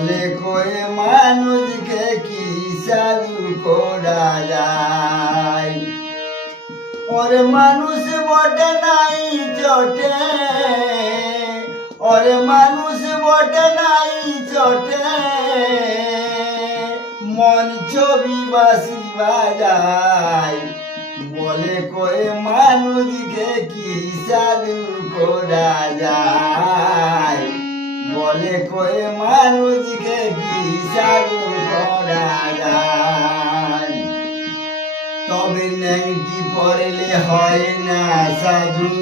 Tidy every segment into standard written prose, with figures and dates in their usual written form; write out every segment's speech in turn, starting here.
বলে কয়ে মানুষকে কি সাধু করা যায়। ওরে মানুষ বটে নাই চটে, ওরে মানুষ বটে নাই চটে, মন ছবি বাসি বাজায়। বলে কয়ে মানুষকে কি সাধু করা যায়। বলে কয়ে মানুষকে কি সাধু করা যায়। তবে নেংটি পড়লে হয় না সাধু,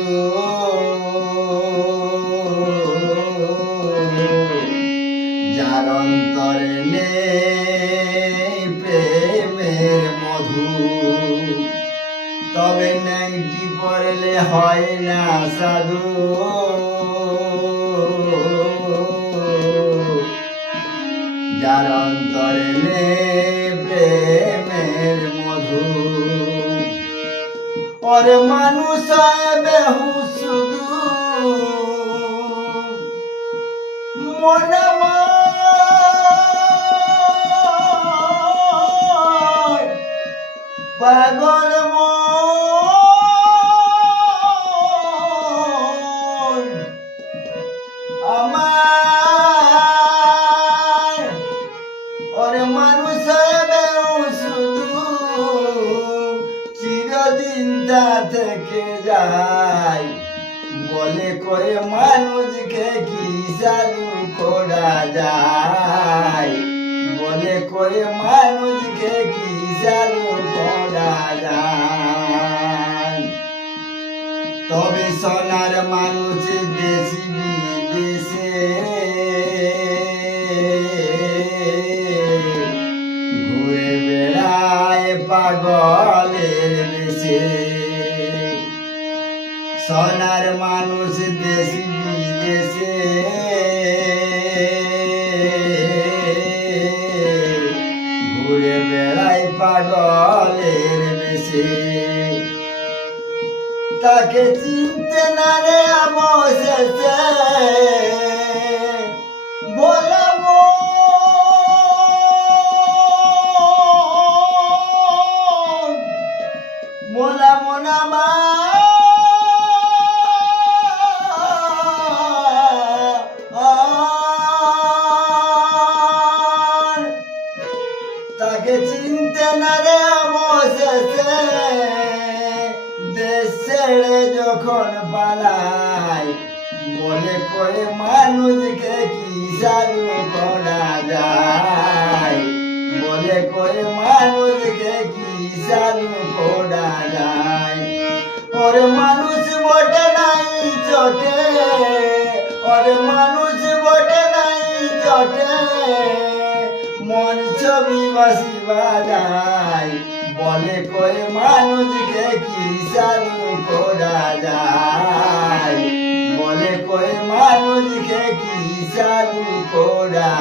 যার অন্তরে নেই প্রেমের মধু। তবে নেংটি পড়লে হয় না সাধু, যার অন্তরে নেই প্রেমের মধু। ওরে মানুষ বেহু শুধু মনে পাগল আমার। ওরে মানুষ শুধু চিরদিন তা থেকে যায়। বলে কয়ে মানুষকে কি সাধু করা যায়। বলে কয়ে মানুষকে কি সাধু করা যায়। তবে সোনার মানুষ দেশি বিদেশে ঘুরে বেড়ায় পাগলের দেশে। সোনার মানুষ দেশি বিদেশে ঘুরে বেড়ায় পাগলের দেশে। তাকে চিনতে না রে অবশেষে বলবো মোলা মোনা মা। তাকে চিনতে না রে অবশেষে দেশ ছেড়ে যখন পালায়। বলে কয়ে মানুষকে কি সাধু করা যায়। বলে কয়ে মানুষকে কি সাধু করা যায়। ওরে মানুষ বটে নাই চটে, ওরে মানুষ বটে নাই চটে, মন ছবি বাসি বাজায়। বলে কয়ে মানুষকে কি সাধু করা যায়। বলে কয়ে মানুষকে কি সাধু করা